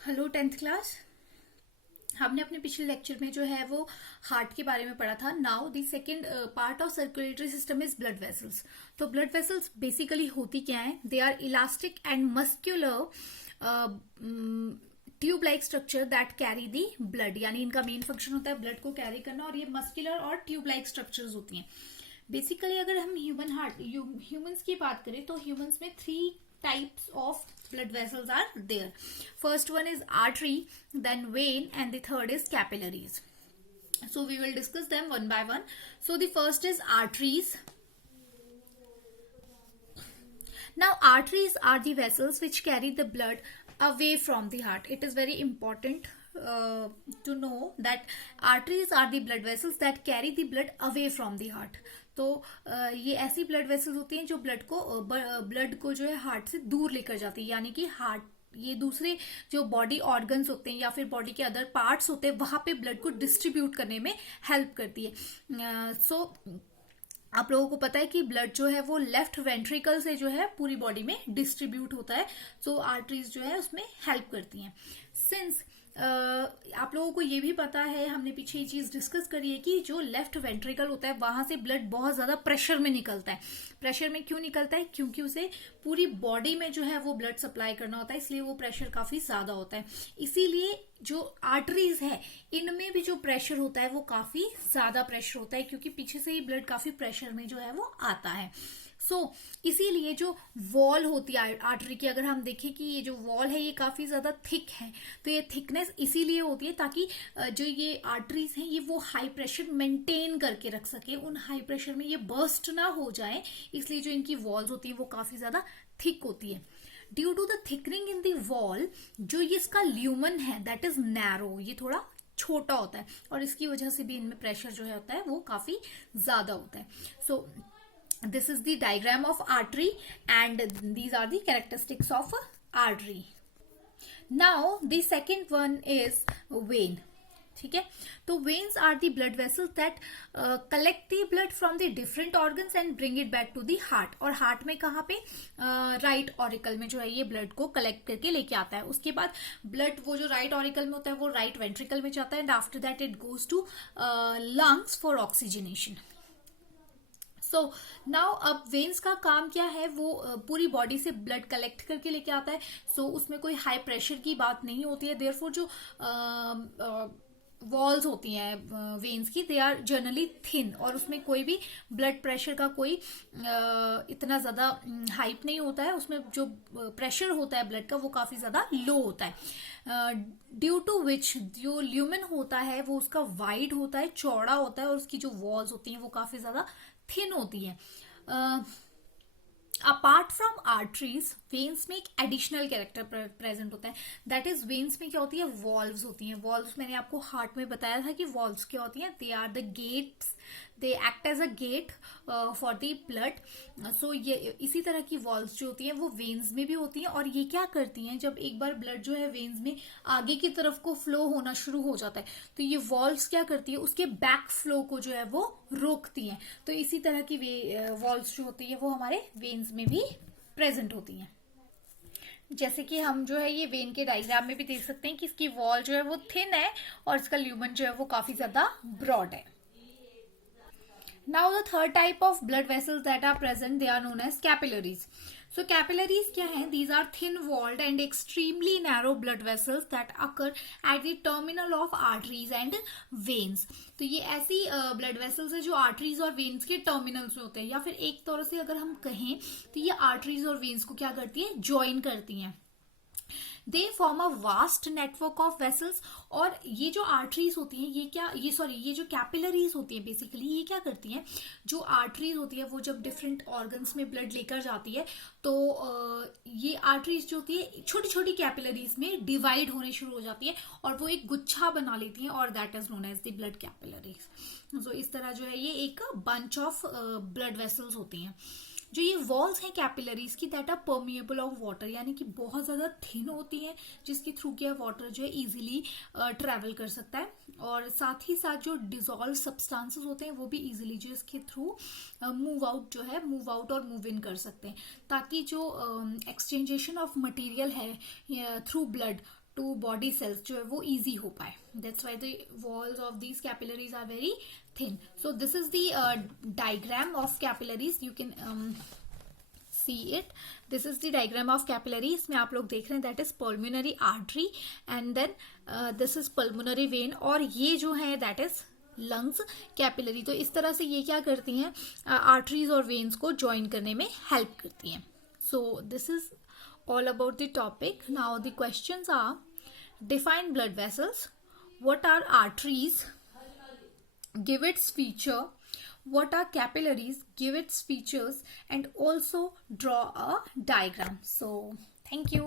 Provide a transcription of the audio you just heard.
Hello tenth class. हमने अपने पिछले लेक्चर में जो है वो हार्ट के बारे में पढ़ा था। Now the second part of circulatory system is blood vessels. तो ब्लड वेसल्स बेसिकली होती क्या है? They are elastic and muscular tube like structure that carry the blood, यानी इनका मेन फंक्शन होता है ब्लड को कैरी करना, और ये मस्क्यूलर और ट्यूब लाइक स्ट्रक्चर्स होती हैं। बेसिकली अगर हम ह्यूमंस की बात करें तो ह्यूमंस में 3 types of blood vessels are there. First one is artery, then vein, and the third is capillaries. So we will discuss them one by one. So the first is arteries. Now arteries are the vessels which carry the blood away from the heart. It is very important to know that arteries are the blood vessels that carry the blood away from the heart. तो ये ऐसी blood vessels होती हैं जो blood को जो है heart से दूर लेकर जाती है, यानी कि हार्ट ये दूसरे जो बॉडी ऑर्गन्स होते हैं या फिर बॉडी के अदर पार्ट्स होते हैं वहां पे ब्लड को डिस्ट्रीब्यूट करने में हेल्प करती है। सो आप लोगों को पता है कि ब्लड जो है वो लेफ्ट वेंट्रिकल से जो है पूरी बॉडी में डिस्ट्रीब्यूट होता है। सो आर्टरीज जो है उसमें हेल्प करती हैं। सिंस आप लोगों को ये भी पता है, हमने पीछे ये चीज डिस्कस करी है कि जो लेफ्ट वेंट्रिकल होता है वहां से ब्लड बहुत ज्यादा प्रेशर में निकलता है। प्रेशर में क्यों निकलता है? क्योंकि उसे पूरी बॉडी में जो है वो ब्लड सप्लाई करना होता है, इसलिए वो प्रेशर काफी ज्यादा होता है। इसीलिए जो आर्टरीज है इनमें भी जो प्रेशर होता है वो काफी ज्यादा प्रेशर होता है, क्योंकि पीछे से ही ब्लड काफी प्रेशर में जो है वो आता है। इसीलिए जो वॉल होती है आर्टरी की, अगर हम देखें कि ये जो वॉल है ये काफी ज्यादा थिक है, तो ये थिकनेस इसीलिए होती है ताकि जो ये आर्टरीज हैं ये वो हाई प्रेशर मेंटेन करके रख सके, उन हाई प्रेशर में ये बर्स्ट ना हो जाए, इसलिए जो इनकी वॉल्स होती है वो काफी ज्यादा थिक होती है। Due to the thickening in the wall, जो ये इसका ल्यूमन है दैट इज नैरो, ये थोड़ा छोटा होता है और इसकी वजह से भी इनमें प्रेशर जो है होता है वो काफी ज्यादा होता है। सो this is the diagram of artery and these are the characteristics of artery. Now the second one is vein. ठीक है, तो veins are the blood vessels that collect the blood from the different organs and bring it back to the heart. और heart में कहाँ पे? Right auricle में जो है ये ब्लड को कलेक्ट करके लेके आता है। उसके बाद ब्लड वो जो राइट ऑरिकल में होता है वो राइट वेंट्रिकल में जाता है and after that it goes to lungs for oxygenation. So now अब वेन्स का काम क्या है? वो पूरी बॉडी से ब्लड कलेक्ट करके लेके आता है। उसमें कोई हाई प्रेशर की बात नहीं होती है। देयरफॉर जो वॉल्स होती हैं वेन्स की, दे आर जनरली थिन और उसमें कोई भी ब्लड प्रेशर का कोई इतना ज्यादा हाइप नहीं होता है। उसमें जो प्रेशर होता है ब्लड का वो काफी ज्यादा लो होता है। ड्यू टू विच जो ल्यूमन होता है वो उसका वाइड होता है, चौड़ा होता है, और उसकी जो वॉल्स होती हैं वो काफी ज्यादा थिन होती है। अपार्ट फ्रॉम आर्टरीज, वेन्स में एक एडिशनल कैरेक्टर प्रेजेंट होता है, दैट इज वेन्स में क्या होती है? वॉल्व्स होती हैं। वॉल्व्स मैंने आपको हार्ट में बताया था कि वॉल्व्स क्या होती हैं? They are the gates, they act as a gate for the blood. So ये इसी तरह की वॉल्व्स जो होती हैं वो वेन्स में भी होती हैं, और ये क्या करती हैं? जब एक बार ब्लड जो है वेन्स में आगे की तरफ को फ्लो होना शुरू हो जाता है तो ये वॉल्व्स क्या करती है? उसके बैक फ्लो को जो है वो रोकती हैं। तो इसी तरह की वॉल्व्स जो होती है वो हमारे वेन्स में भी प्रेजेंट होती हैं। जैसे कि हम जो है ये वेन के डायग्राम में भी देख सकते हैं कि इसकी वॉल जो है वो थिन है और इसका ल्यूमन जो है वो काफी ज्यादा ब्रॉड है। Now the third type of blood vessels that are present, they are known as capillaries. So capillaries क्या हैं? These are thin walled and extremely narrow blood vessels that occur at the terminal of arteries and veins. तो ये ऐसी blood vessels है जो arteries और veins के terminals में होते हैं, या फिर एक तरह से अगर हम कहें तो ये arteries और veins को क्या करती है? join करती हैं। They form a vast network of vessels. और ये जो आर्टरीज होती हैं ये जो कैपिलरीज होती है बेसिकली ये क्या करती हैं? जो आर्टरीज होती है वो जब डिफरेंट ऑर्गन्स में ब्लड लेकर जाती है तो ये आर्टरीज जो होती है छोटी छोटी कैपिलरीज में डिवाइड होने शुरू हो जाती है और वो एक गुच्छा बना लेती हैं, और that is known as the blood capillaries. So इस तरह जो है ये एक बंच ऑफ ब्लड वेसल्स होती हैं। जो ये वॉल्स हैं कैपिलरीज की, that are permeable of water, यानी कि बहुत ज्यादा थिन होती हैं जिसके थ्रू क्या वाटर जो है इजीली ट्रेवल कर सकता है, और साथ ही साथ जो डिजोल्व सब्सटेंसेस होते हैं वो भी इजीली जो इसके थ्रू मूव आउट और मूव इन कर सकते हैं, ताकि जो एक्सचेंजेशन ऑफ मटेरियल है through blood to body cells जो है वो इजी हो पाए. That's why the walls of these capillaries are very thin. So this is the diagram of capillaries. You can see it. This is the diagram of capillary. इसमें आप लोग देख रहे हैं that is pulmonary artery and then this is pulmonary vein और ये जो है that is lungs capillary. तो इस तरह से ये क्या करती हैं, arteries और veins को join करने में help करती हैं. So this is all about the topic. Now the questions are: define blood vessels. What are arteries? Give its feature. What are capillaries? Give its features and also draw a diagram. So thank you.